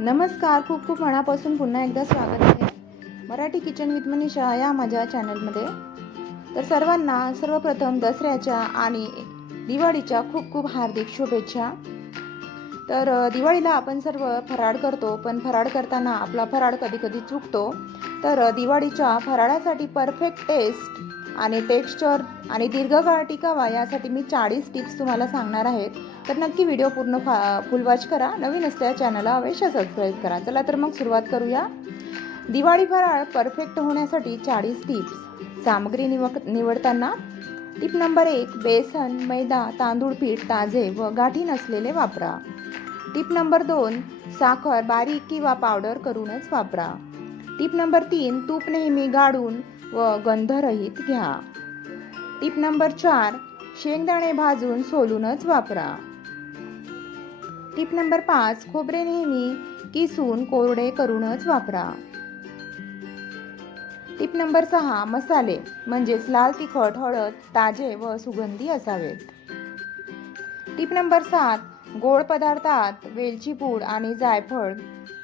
नमस्कार खूप खूप मनापासून पुन्हा एकदा स्वागत आहे. मराठी किचन विथ मनीषा या माझ्या चॅनलमध्ये. तर सर्वांना सर्वप्रथम दसऱ्याच्या आणि दिवाळीच्या खूप खूप हार्दिक शुभेच्छा. तर दिवाळीला आपण सर्व फराळ करतो पण फराळ करताना आपला फराळ कधी कधी चुकतो. तर दिवाळीच्या फराळासाठी परफेक्ट टेस्ट आणि टेक्स्चर आणि दीर्घकाळ टिकावा यासाठी मी चाळीस टिप्स तुम्हाला सांगणार आहेत तर नक्की व्हिडिओ पूर्ण फा फुल वॉच करा. नवीन असल्या चॅनलला अवश्य सबस्क्राईब करा. चला तर मग सुरुवात करूया. दिवाळी फराळ परफेक्ट होण्यासाठी चाळीस टिप्स. सामग्री निवड निवडताना टिप नंबर एक बेसन मैदा तांदूळ पीठ ताजे व गाठी नसलेले वापरा. टिप नंबर दोन साखर बारीक किंवा पावडर करूनच वापरा. टिप नंबर तीन तूप नेहमी गाळून व गंधरहित घ्या. टिप नंबर चार शेंगदाणे भाजून सोलूनच वापरा. टिप नंबर पाच खोबरे नेहमी किसून कोरडे करूनच वापरा. टिप नंबर सहा मसाले म्हणजेच लाल तिखट हळद ताजे व सुगंधी असावेत. टिप नंबर सात गोड पदार्थात वेलची पूड आणि जायफळ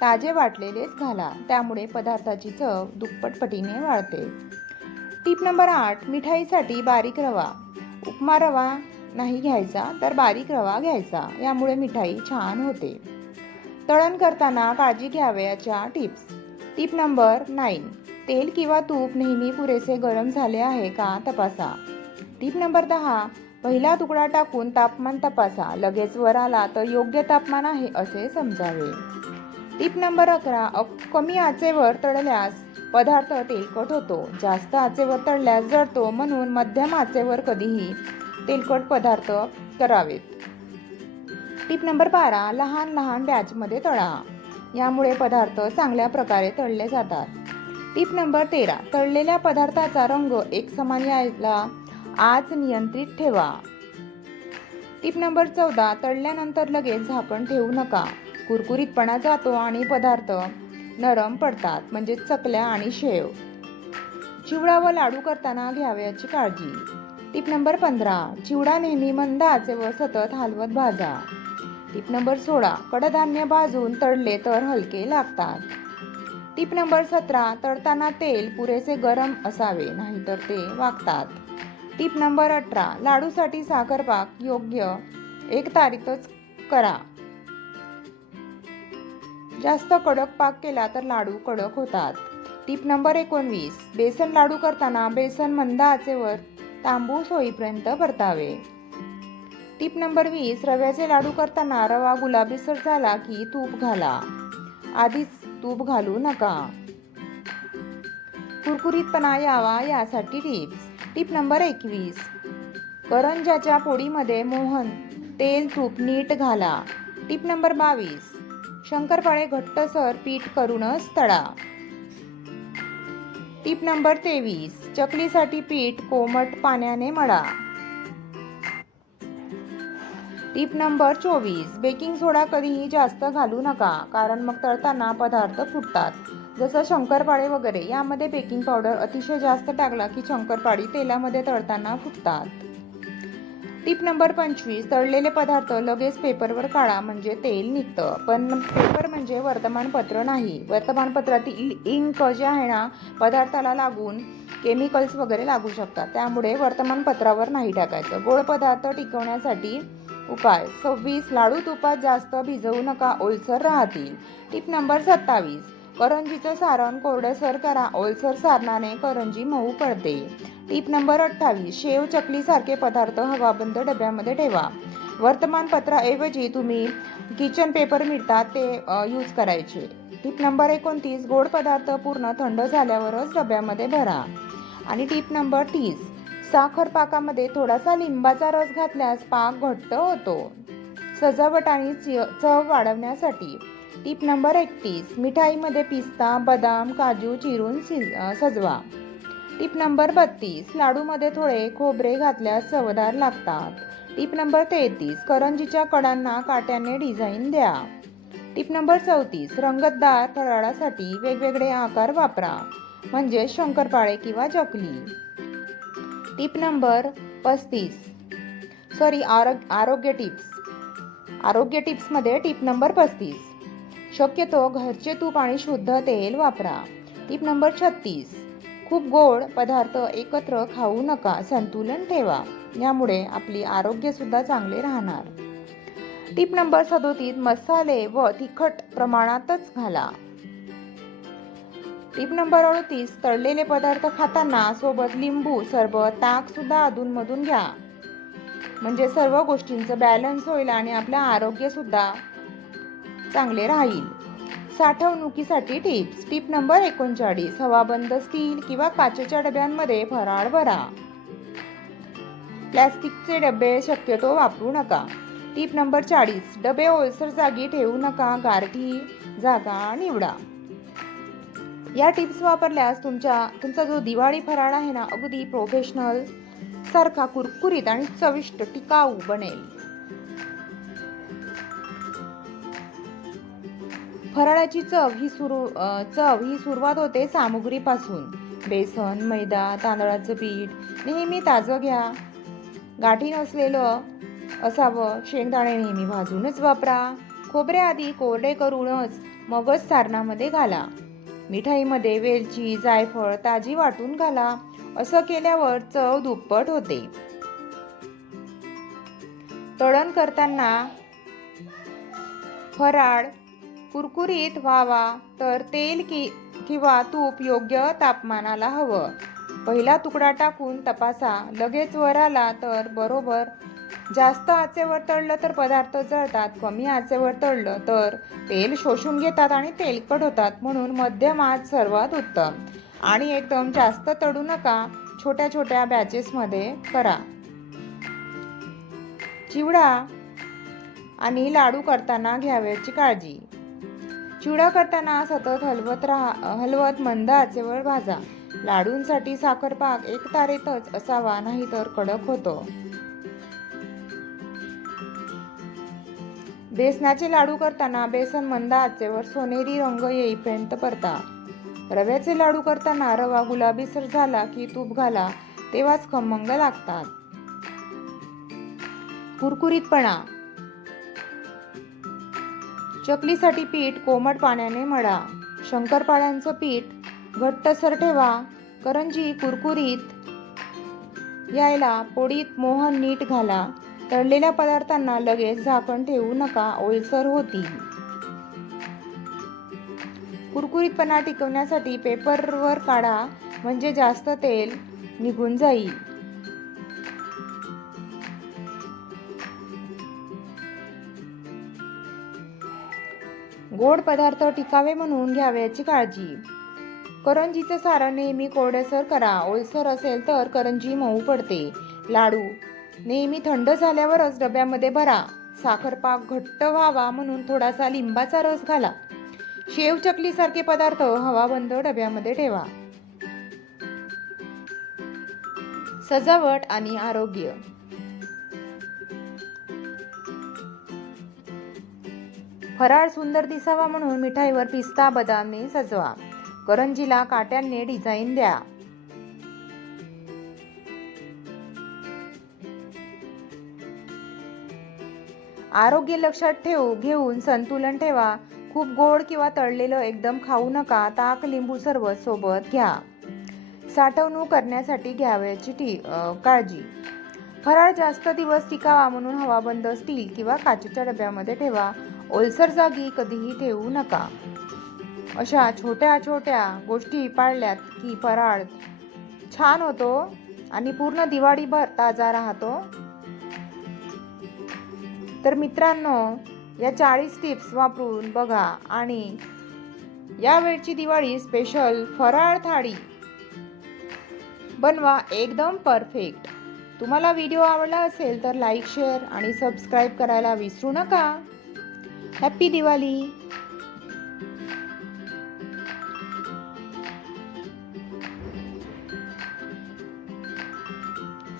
ताजे वाटलेलेच घाला त्यामुळे पदार्थाची चव दुप्पट पटीने वाढते. टिप नंबर आठ मिठाईसाठी बारीक रवा. उपमा रवा नाही घ्यायचा तर बारीक रवा घ्यायचा. यामुळे मिठाई छान होते. तळण करताना काळजी घ्यावयाच्या टिप्स. Tip number nine. तेल किंवा तूप नेहमी पुरेसे गरम झाले आहे का तपासा. टिप नंबर दहा. पहिला तुकडा टाकून तापमान तपासा. लगेच वर आला तर योग्य तापमान आहे असे समजावे. टिप नंबर अकरा. कमी आचेवर तळल्यास पदार्थ तेलकट होतो. जास्त आचेवर तळल्यास जळतो म्हणून मध्यम आचेवर कधीही तेलकट पदार्थ करावेत. टिप नंबर बारा लहान लहान बॅचमध्ये तळा. यामुळे पदार्थ चांगल्या प्रकारे तळले जातात. टिप नंबर तेरा तळलेल्या पदार्थाचा रंग एकसमान यायला आज नियंत्रित ठेवा. टिप नंबर चौदा तळल्यानंतर लगेच झाकण ठेवू नका. कुरकुरीतपणा जातो आणि पदार्थ नरम पडतात म्हणजे चकल्या आणि शेव. चिवडा व लाडू करताना घ्यावयाची काळजी. टिप नंबर पंधरा चिवडा नेहमी मंद आचेवर सतत हलवत भाजा. टिप नंबर सोळा कडधान्य भाजून तळले तर हलके लागतात. टिप नंबर सतरा तळताना तेल पुरेसे गरम असावे नाहीतर ते वागतात. टिप नंबर अठरा लाडूसाठी साखरपाक योग्य. एक तारीतच करा. जास्त कडक पाक केला तर लाडू कडक होतात. टिप नंबर एकोणवीस बेसन लाडू करताना बेसन मंद आचेवर तांबूस होईपर्यंत परतावे. टिप नंबर वीस रव्याचे लाडू करताना रवा गुलाबीसर झाला की तूप घाला. आधीच तूप घालू नका. कुरकुरीतपणा यावा यासाठी टिप्स. टिप नंबर एकवीस करंजाच्या पोळीमध्ये मोहन तेल तूप नीट घाला. टिप नंबर बावीस शंकरपाळे घट्टसर पीठ करूनच तळा. टिप नंबर तेवीस. चकलीसाठी पीठ कोमट पाण्याने मळा. टिप नंबर चोवीस. बेकिंग सोडा कधीही जास्त घालू नका कारण मग तळताना पदार्थ फुटतात. जसं शंकरपाळे वगैरे यामध्ये बेकिंग पावडर अतिशय जास्त टाकला की शंकरपाळी तेलामध्ये तळताना फुटतात. टिप नंबर पंचवीस तळलेले पदार्थ लगेच पेपरवर काढा म्हणजे तेल निघतं. पण पेपर म्हणजे वर्तमानपत्र नाही. वर्तमानपत्रातील इंक जे आहे ना पदार्थाला लागून केमिकल्स वगैरे लागू शकतात. त्यामुळे वर्तमानपत्रावर नाही टाकायचं. गोड पदार्थ टिकवण्यासाठी उपाय. सव्वीस लाडू तुपात जास्त भिजवू नका ओलसर राहतील. टिप नंबर सत्तावीस करंजीचं सारण कोरडेसर करा ओलसर सारणाने करंजी मऊ पडते. टीप नंबर अठ्ठावीस शेव चकलीसारखे पदार्थ हवाबंद डब्यामध्ये ठेवा. वर्तमानपत्राऐवजी तुम्ही किचन पेपर मिळतात ते यूज करायचे. टीप नंबर एकोणतीस गोड पदार्थ पूर्ण थंड झाल्यावरच डब्यामध्ये भरा. आणि टीप नंबर तीस साखर पाकामध्ये थोडासा लिंबाचा रस घातल्यास पाक घट्ट होतो. सजावट आणि चव वाढवण्यासाठी टिप नंबर एकतीस. मिठाईमध्ये पिस्ता बदाम काजू चिरून शिज सजवा. टिप नंबर बत्तीस. लाडूमध्ये थोडे खोबरे घातल्यास चवदार लागतात. टिप नंबर तेहतीस. करंजीच्या कडांना काट्याने डिझाईन द्या. टिप नंबर चौतीस. रंगतदार फराळासाठी वेगवेगळे आकार वापरा म्हणजे शंकरपाळे किंवा चकली. टिप नंबर पस्तीस. सॉरी आरोग आरोग्य टिप्स. आरोग्य टिप्समध्ये टिप नंबर पस्तीस. शक्यतो घरचे तूप आणि शुद्ध तेल वापरा. टीप नंबर छत्तीस. खूप गोड पदार्थ एकत्र खाऊ नका संतुलन ठेवा. यामुळे आपली आरोग्यसुद्धा चांगले राहणार. टीप नंबर सदोतीस मसाले व तिखट प्रमाणातच घाला. टीप नंबर अडतीस तळलेले पदार्थ खाताना सोबत लिंबू सरबत ताक सुद्धा अधूनमधून घ्या. म्हणजे सर्व गोष्टींचं बॅलन्स होईल आणि आपलं आरोग्यसुद्धा चांगले राहील. साठवणुकीसाठी टिप्स टिप नंबर एकोणचाळीस. हवाबंद स्टील किंवा काचेच्या डब्यांमध्ये फराळ भरा. प्लॅस्टिकचे डबे शक्यतो वापरू नका. टीप नंबर चाळीस. डबे ओलसर जागी ठेवू नका. गारठी जागा निवडा. या टिप्स वापरल्यास तुमच्या तुमचा जो दिवाळी फराळ आहे ना अगदी प्रोफेशनल सारखा कुरकुरीत आणि चविष्ट टिकाऊ बनेल. फराळाची चव ही सुरू चव ही सुरुवात होते सामुग्रीपासून. बेसन मैदा तांदळाचं पीठ नेहमी ताजं घ्या. गाठी नसलेलं असावं शेंगदाणे नेहमी भाजूनच वापरा. खोबरे आधी कोरडे करूनच मगच सारणामध्ये घाला. मिठाईमध्ये वेलची जायफळ ताजी वाटून घाला. असं केल्यावर चव दुप्पट होते. तळण करताना फराळ कुरकुरीत व्हावा तर तेल की किंवा तूप योग्य तापमानाला हवं. पहिला तुकडा टाकून तपासा. लगेच वर आला तर बरोबर. जास्त आचेवर तळलं तर पदार्थ जळतात कमी आचेवर तळलं तर तेल शोषून घेतात आणि तेलकट होतात म्हणून मध्यम आच सर्वात उत्तम. आणि एकदम जास्त तळू नका. छोट्या छोट्या बॅचेसमध्ये करा. चिवडा आणि लाडू करताना घ्यावयाची काळजी. चिवडा करताना सतत हलवत राहा हलवत मंद आचेवर भाजा. लाडूंसाठी साखरपाक एक तारेतच असावा नाहीतर कडक होतो. बेसनाचे लाडू करताना बेसन मंद आचेवर सोनेरी रंग येईपर्यंत परता. रव्याचे लाडू करताना रवा गुलाबीसर झाला की तूप घाला तेव्हाच खमंग लागतात. कुरकुरीतपणा. चकलीसाठी पीठ कोमट पाण्याने मळा. शंकरपाळ्यांचं पीठ घट्टसर ठेवा. करंजी कुरकुरीत. यायला पोळीत मोहन नीट घाला. तळलेल्या पदार्थांना लगेच झाकण ठेवू नका ओलसर होती. कुरकुरीतपणा टिकवण्यासाठी पेपरवर काढा म्हणजे जास्त तेल निघून जाईल. गोड पदार्थ टिकावे म्हणून घ्यावयाची काळजी. करंजीचं सारण नेहमी कोरडेसर करा. ओलसर असेल तर करंजी मऊ पडते. लाडू. नेहमी थंड झाल्यावरच डब्यामध्ये भरा. साखरपाक घट्ट व्हावा म्हणून थोडासा लिंबाचा रस घाला. शेव चकलीसारखे पदार्थ हवाबंद डब्यामध्ये ठेवा. सजावट आणि आरोग्य. फराळ सुंदर दिसावा म्हणून मिठाईवर पिस्ता बदामने सजवा. करंजीला काट्यांनी डिझाईन द्या. आरोग्य लक्षात ठेवू घेऊन संतुलन ठेवा. खूप गोड किंवा तळलेलं एकदम खाऊ नका ताक लिंबू सरबत सोबत घ्या. साठवणूक करण्यासाठी घ्यावयाची टी काळजी. फराळ जास्त दिवस टिकावा म्हणून हवाबंद स्टील किंवा काचेच्या डब्यामध्ये ठेवा. ओलसर जागी कधीही ठेवू नका. अशा छोट्या छोट्या गोष्टी पाळल्यात की फराळ छान होतो आणि पूर्ण दिवाळीभर ताजा राहतो. तर मित्रांनो या चाळीस टिप्स वापरून बघा आणि यावेळची दिवाळी स्पेशल फराळ थाळी बनवा एकदम परफेक्ट तुम्हाला व्हिडिओ आवडला असेल तर लाईक शेअर आणि सबस्क्राईब करायला विसरू नका. हॅप्पी दिवाळी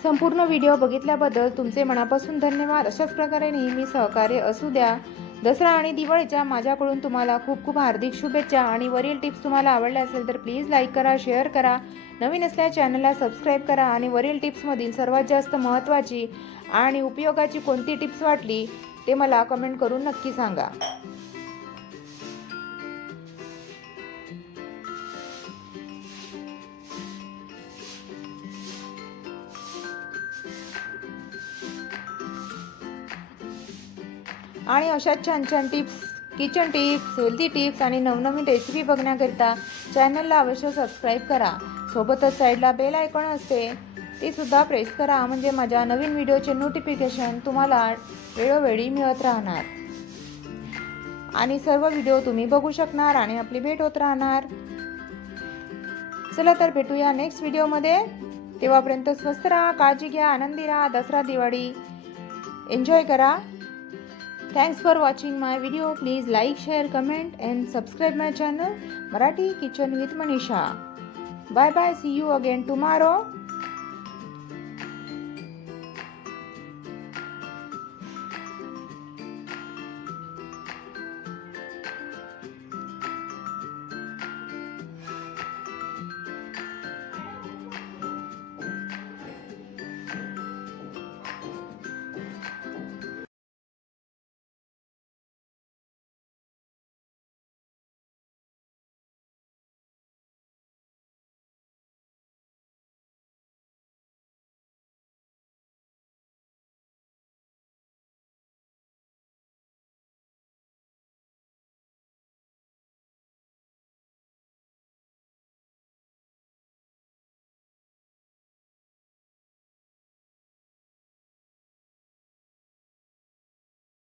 संपूर्ण व्हिडिओ बघितल्याबद्दल तुमचे मनापासून धन्यवाद. अशाच प्रकारे नेहमी सहकार्य असू द्या. दसरा आणि दिवाळीच्या माझ्याकडून तुम्हाला खूप खूप हार्दिक शुभेच्छा आणि वरील टिप्स तुम्हाला आवडल्या असेल तर प्लीज लाईक करा शेअर करा. नवीन असल्या चॅनलला सबस्क्राईब करा आणि वरील टिप्समधील सर्वात जास्त महत्त्वाची आणि उपयोगाची कोणती टिप्स वाटली ते मला कमेंट करून नक्की सांगा. आणि अशा छान छान tips kitchen tips healthy tips आणि नवनवीन रेसिपी बघण्याकरिता चॅनलला अवश्य सबस्क्राईब करा. सोबतच साईडला बेल ऐकणं असते. ती सुद्धा प्रेस करा. म्हणजे माझ्या नवीन व्हिडिओचे नोटिफिकेशन तुम्हाला वेळोवेळी मिळत राहणार. आणि सर्व व्हिडिओ तुम्ही बघू शकणार आणि आपली भेट होत राहणार. चला तर भेटूया नेक्स्ट व्हिडिओमध्ये तेव्हापर्यंत स्वस्त राहा काळजी घ्या आनंदी राहा. दसरा दिवाळी. एन्जॉय करा. Thanks for watching my video please like share comment and subscribe my channel Marathi kitchen with Manisha bye bye see you again tomorrow